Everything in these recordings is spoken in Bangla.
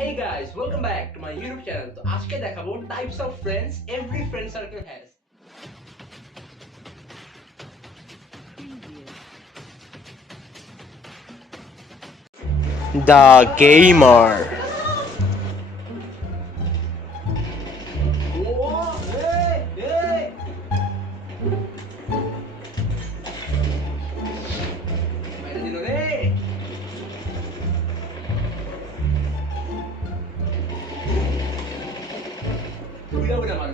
Hey guys, welcome back to my YouTube channel. तो आज के देखाबो types of friends every friend circle has. The Gamer. Udah man.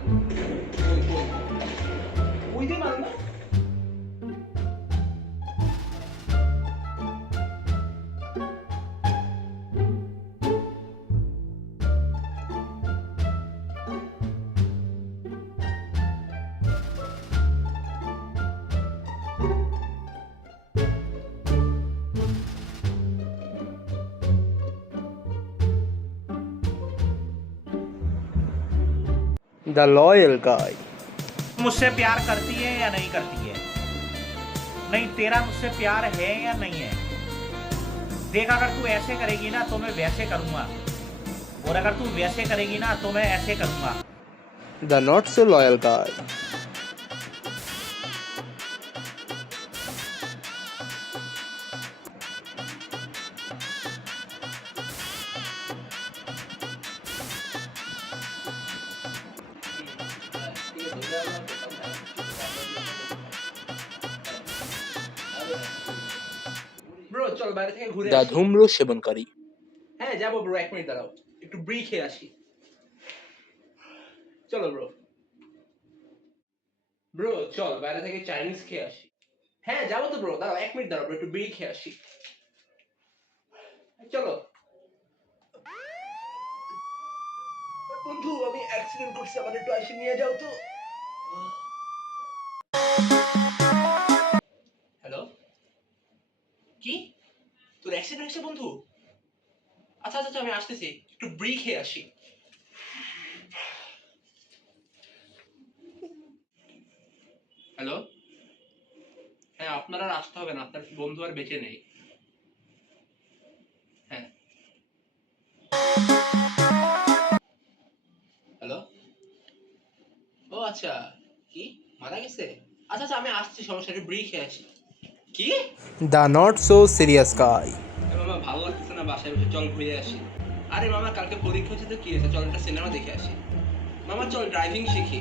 Uy di man na. The Loyal Guy. मुझसे प्यार करती है या नहीं करती है? नहीं, तेरा मुझसे प्यार है या नहीं है? देख, अगर तू ऐसे करेगी ना तो मैं वैसे करूंगा, और अगर तू वैसे करेगी ना तो मैं ऐसे करूंगा। The Not So Loyal Guy. Bro, চল বাইরে থেকে ঘুরে The আসি। ধূম্র সেবনকারী. হ্যাঁ যাবো ব্রো, 1 মিনিট দাঁড়াও, একটু ব্রি খেয়ে আসি। চলো ব্রো। ব্রো চল বাইরে থেকে চাইনিজ খেয়ে আসি। হ্যাঁ যাবো তো ব্রো, দাঁড়াও 1 মিনিট দাঁড়াও ব্রো, একটু ব্রি খেয়ে আসি। চলো। বন্ধু আমি অ্যাক্সিডেন্ট করছি, আমার একটু এসে নিয়ে যাও তো। হ্যালো, কি তোর অ্যাক্সিডেন্ট হয়েছে বন্ধু? আচ্ছা আচ্ছা আমি আসতেছি, একটু ব্রি খেয়ে আসি। হ্যালো, হ্যাঁ আপনার আর আসতে হবে না, আপনার বন্ধু আর বেঁচে নেই। হ্যাঁ হ্যালো, ও আচ্ছা, কি মারা গেছে? আচ্ছা আচ্ছা আমি আসছি, সমস্যা নেই, ব্রি খেয়ে আসি। কি? The Not So Serious Guy. মামা ভালো লাগতেছে না, বাসায় বসে চল ঘুরে আসি। আরে মামা কালকে পরীক্ষা হচ্ছে তো কি হয়েছে, চল একটা সিনেমা দেখে আসি। মামা চল ড্রাইভিং শিখি,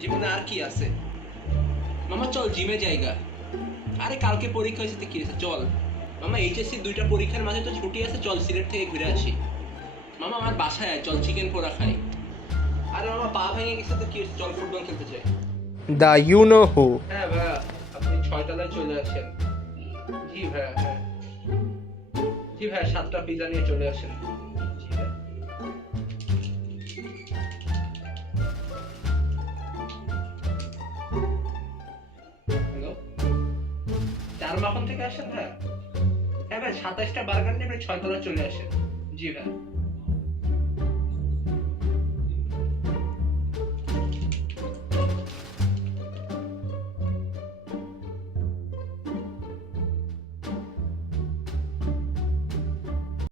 জীবনে আর কি আছে। মামা চল জিমে জায়গা। আরে কালকে পরীক্ষা হয়েছে তো কি হয়েছে, চল। মামা এইচএসসি 2টা পরীক্ষার মাঝে তো ছুটি আছে, চল সিলেট থেকে ঘুরে আসি। মামা আমার বাসায় আয়, চল চিকেন পোড়া খাই। আরে মামা পা ভেঙে গেছে তো কি হয়েছে, চল ফুটবল খেলতে চাই। The You Know Who. হ্যাঁ ভাইয়া, আপনি 6 তলায় চলে আসেন। জি ভাইয়া, হ্যাঁ জি ভাইয়া, 7টা পিজা নিয়ে চলে আসেন। জি ভাইয়া। হ্যালো, চারমাখন থেকে আসেন ভাইয়া? হ্যাঁ ভাই, 27টা বার্গার নিয়ে আপনি 6 তলায় চলে আসেন। জি ভাইয়া।